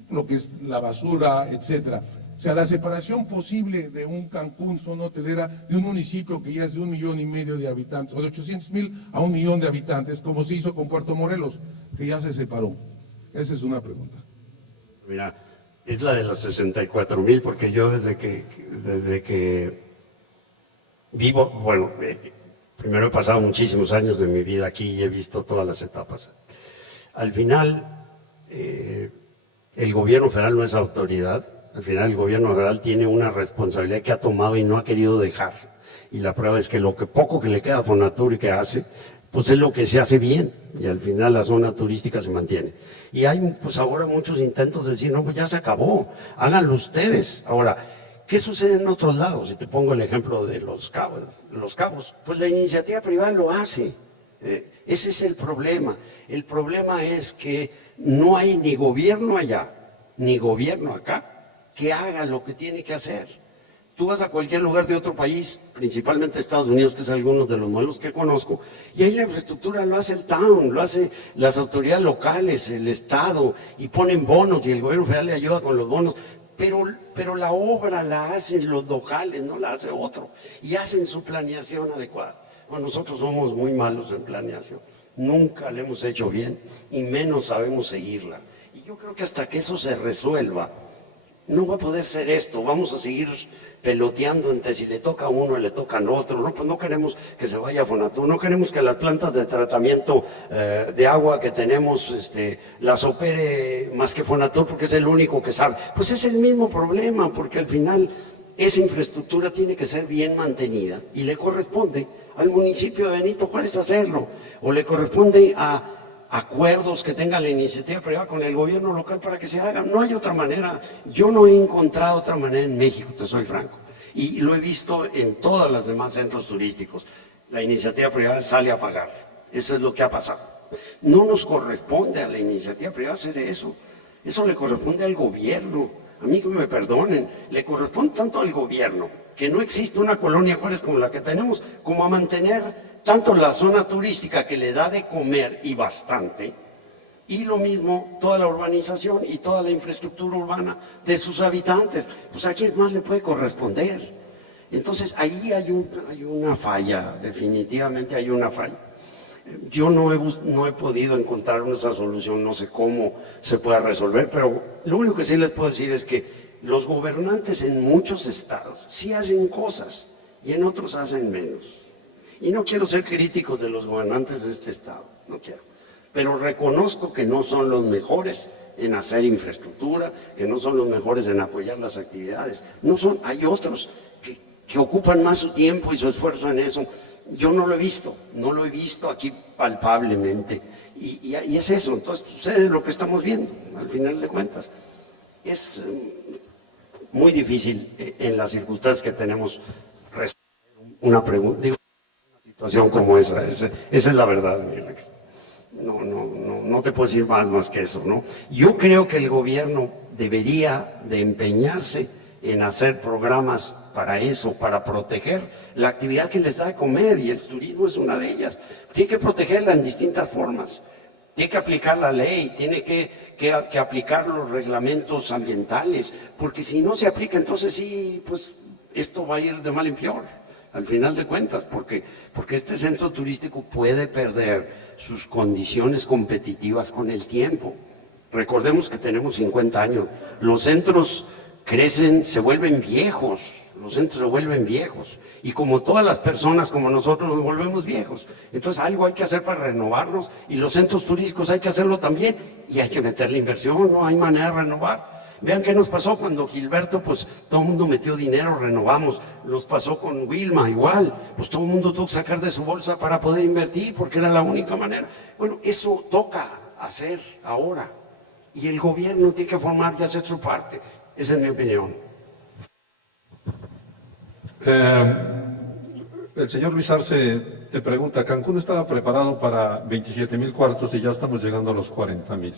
lo que es la basura, etcétera. O sea, la separación posible de un Cancún, zona hotelera, de un municipio que ya es de 1,5 millones de habitantes, o de 800,000 a 1 millón de habitantes, como se hizo con Puerto Morelos, que ya se separó. Esa es una pregunta. Mira, es la de los 64,000, porque yo desde que vivo, bueno, primero he pasado muchísimos años de mi vida aquí y he visto todas las etapas. Al final, el gobierno federal no es autoridad. Al final el gobierno federal tiene una responsabilidad que ha tomado y no ha querido dejar. Y la prueba es que lo que poco que le queda a Fonatur y que hace, pues es lo que se hace bien. Y al final la zona turística se mantiene. Y hay pues ahora muchos intentos de decir, no, pues ya se acabó, háganlo ustedes. Ahora, ¿qué sucede en otros lados? Si te pongo el ejemplo de Los Cabos, pues la iniciativa privada lo hace. Ese es el problema. El problema es que no hay ni gobierno allá, ni gobierno acá, que haga lo que tiene que hacer. Tú vas a cualquier lugar de otro país, principalmente Estados Unidos, que es algunos de los modelos que conozco, y ahí la infraestructura lo hace el town, lo hace las autoridades locales, el Estado, y ponen bonos, y el gobierno federal le ayuda con los bonos, pero la obra la hacen los locales, no la hace otro, y hacen su planeación adecuada. Bueno, nosotros somos muy malos en planeación, nunca la hemos hecho bien, y menos sabemos seguirla. Y yo creo que hasta que eso se resuelva, no va a poder ser esto, vamos a seguir peloteando entre si le toca a uno y le toca al otro. No, pues no queremos que se vaya a Fonatur, no queremos que las plantas de tratamiento de agua que tenemos las opere más que Fonatur, porque es el único que sabe. Pues es el mismo problema, porque al final esa infraestructura tiene que ser bien mantenida y le corresponde al municipio de Benito Juárez hacerlo, o le corresponde a acuerdos que tenga la iniciativa privada con el gobierno local para que se hagan. No hay otra manera. Yo no he encontrado otra manera en México, te soy franco. Y lo he visto en todos los demás centros turísticos. La iniciativa privada sale a pagar. Eso es lo que ha pasado. No nos corresponde a la iniciativa privada hacer eso. Eso le corresponde al gobierno. A mí que me perdonen, le corresponde tanto al gobierno que no existe una colonia Juárez como la que tenemos, como a mantener tanto la zona turística que le da de comer y bastante, y lo mismo toda la urbanización y toda la infraestructura urbana de sus habitantes. Pues a quién más le puede corresponder. Entonces ahí hay una falla, definitivamente hay una falla. Yo no he podido encontrar esa solución, no sé cómo se pueda resolver, pero lo único que sí les puedo decir es que los gobernantes en muchos estados sí hacen cosas y en otros hacen menos. Y no quiero ser crítico de los gobernantes de este estado, no quiero. Pero reconozco que no son los mejores en hacer infraestructura, que no son los mejores en apoyar las actividades. No son, hay otros que ocupan más su tiempo y su esfuerzo en eso. Yo no lo he visto aquí palpablemente. Y es eso, entonces sucede lo que estamos viendo, al final de cuentas. Es muy difícil en las circunstancias que tenemos resolver una pregunta. Situación como esa es la verdad, Miguel. No te puedo decir más que eso, ¿no? Yo creo que el gobierno debería de empeñarse en hacer programas para eso, para proteger la actividad que les da de comer, y el turismo es una de ellas. Tiene que protegerla en distintas formas, tiene que aplicar la ley, tiene que aplicar los reglamentos ambientales, porque si no se aplica, entonces sí, pues esto va a ir de mal en peor, al final de cuentas, porque este centro turístico puede perder sus condiciones competitivas con el tiempo. Recordemos que tenemos 50 años, los centros crecen, se vuelven viejos, los centros se vuelven viejos, y como todas las personas como nosotros nos volvemos viejos, entonces algo hay que hacer para renovarnos, y los centros turísticos hay que hacerlo también, y hay que meterle inversión, no hay manera de renovar. Vean qué nos pasó cuando Gilberto, pues todo el mundo metió dinero, renovamos. Nos pasó con Wilma, igual, pues todo el mundo tuvo que sacar de su bolsa para poder invertir, porque era la única manera. Bueno, eso toca hacer ahora, y el gobierno tiene que formar y hacer su parte. Esa es mi opinión. El señor Luis Arce te pregunta, Cancún estaba preparado para 27,000 cuartos y ya estamos llegando a los 40,000.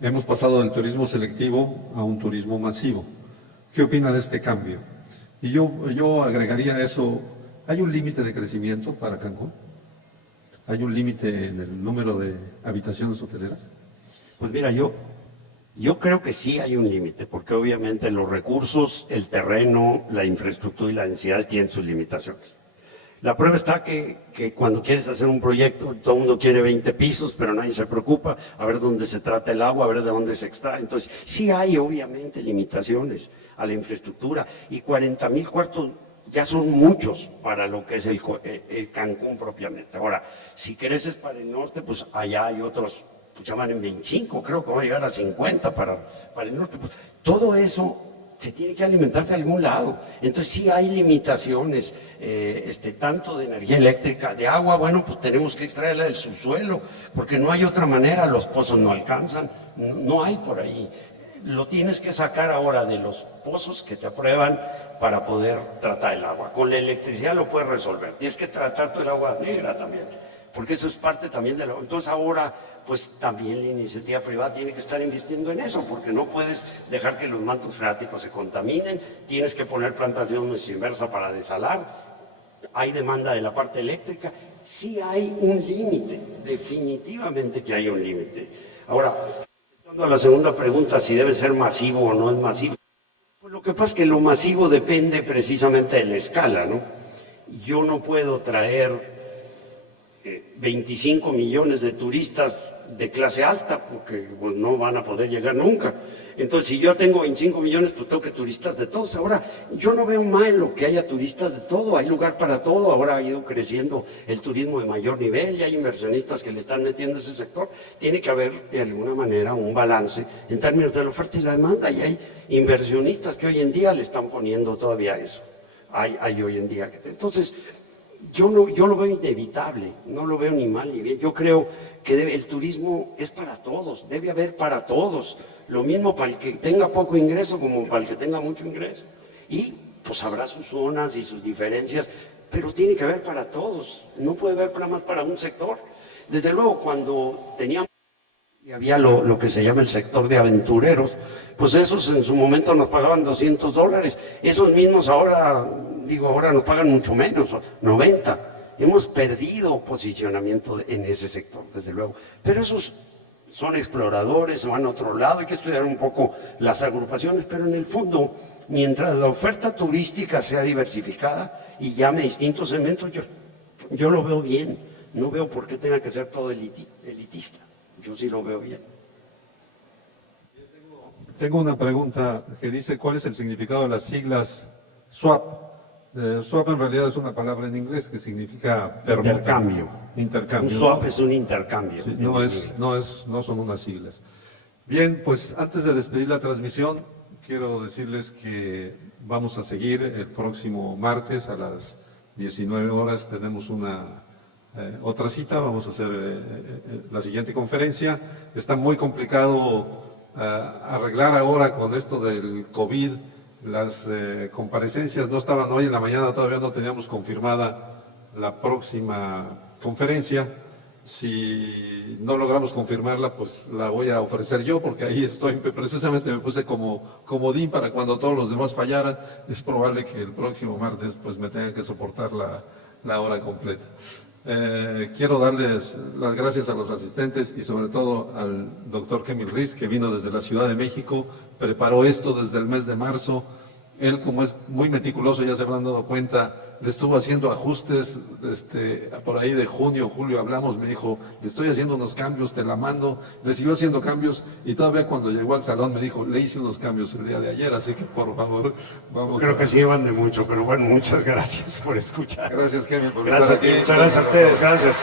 Hemos pasado del turismo selectivo a un turismo masivo. ¿Qué opina de este cambio? Y yo agregaría a eso, ¿hay un límite de crecimiento para Cancún? ¿Hay un límite en el número de habitaciones hoteleras? Pues mira, yo creo que sí hay un límite, porque obviamente los recursos, el terreno, la infraestructura y la densidad tienen sus limitaciones. La prueba está que cuando quieres hacer un proyecto, todo el mundo quiere 20 pisos, pero nadie se preocupa a ver dónde se trata el agua, a ver de dónde se extrae. Entonces, sí hay obviamente limitaciones a la infraestructura, y 40,000 cuartos ya son muchos para lo que es el Cancún propiamente. Ahora, si creces para el norte, pues allá hay otros, pues ya van en 25, creo que va a llegar a 50 para el norte. Pues, todo eso se tiene que alimentar de algún lado. Entonces sí hay limitaciones, tanto de energía eléctrica, de agua, bueno, pues tenemos que extraerla del subsuelo, porque no hay otra manera, los pozos no alcanzan, no hay por ahí. Lo tienes que sacar ahora de los pozos que te aprueban para poder tratar el agua. Con la electricidad lo puedes resolver, tienes que tratar tu agua negra también, porque eso es parte también de lo... Entonces ahora, pues también la iniciativa privada tiene que estar invirtiendo en eso, porque no puedes dejar que los mantos freáticos se contaminen, tienes que poner plantaciones inversa para desalar, hay demanda de la parte eléctrica, sí hay un límite, definitivamente que hay un límite. Ahora, a la segunda pregunta, si debe ser masivo o no es masivo, pues lo que pasa es que lo masivo depende precisamente de la escala, ¿no? Yo no puedo traer 25 millones de turistas de clase alta, porque pues, no van a poder llegar nunca. Entonces, si yo tengo 25 millones, pues tengo que turistas de todos. Ahora, yo no veo malo que haya turistas de todo, hay lugar para todo. Ahora ha ido creciendo el turismo de mayor nivel y hay inversionistas que le están metiendo ese sector. Tiene que haber, de alguna manera, un balance en términos de la oferta y la demanda, y hay inversionistas que hoy en día le están poniendo todavía eso. Hay hoy en día. Entonces, yo lo veo inevitable, no lo veo ni mal ni bien. Yo creo que el turismo es para todos, debe haber para todos. Lo mismo para el que tenga poco ingreso como para el que tenga mucho ingreso. Y pues habrá sus zonas y sus diferencias, pero tiene que haber para todos. No puede haber para más para un sector. Desde luego, cuando teníamos y había lo que se llama el sector de aventureros, pues esos en su momento nos pagaban $200. Esos mismos ahora nos pagan mucho menos, 90. Hemos perdido posicionamiento en ese sector, desde luego. Pero esos son exploradores, van a otro lado, hay que estudiar un poco las agrupaciones, pero en el fondo, mientras la oferta turística sea diversificada y llame a distintos elementos, yo lo veo bien. No veo por qué tenga que ser todo elitista. Yo sí lo veo bien. Tengo una pregunta que dice, ¿cuál es el significado de las siglas SWAP? SWAP en realidad es una palabra en inglés que significa Intercambio. Intercambio. Un swap es un intercambio. Sí, no son unas siglas. Bien, pues antes de despedir la transmisión, quiero decirles que vamos a seguir el próximo martes a las 19 horas. Tenemos otra cita, vamos a hacer la siguiente conferencia. Está muy complicado arreglar ahora con esto del COVID. Las comparecencias no estaban hoy en la mañana, todavía no teníamos confirmada la próxima conferencia. Si no logramos confirmarla, pues la voy a ofrecer yo, porque ahí estoy, precisamente me puse como comodín para cuando todos los demás fallaran. Es probable que el próximo martes pues me tengan que soportar la hora completa. Quiero darles las gracias a los asistentes y sobre todo al doctor Kemil Riz, que vino desde la Ciudad de México, preparó esto desde el mes de marzo Él, como es muy meticuloso, ya se habrán dado cuenta, le estuvo haciendo ajustes, por ahí de junio, julio hablamos, me dijo, le estoy haciendo unos cambios, te la mando, le siguió haciendo cambios y todavía cuando llegó al salón me dijo, le hice unos cambios el día de ayer, así que por favor, vamos. Creo que sí llevan de mucho, pero bueno, muchas gracias por escuchar. Gracias, Kevin, por Gracias estar a ti, aquí. muchas gracias a ustedes, gracias.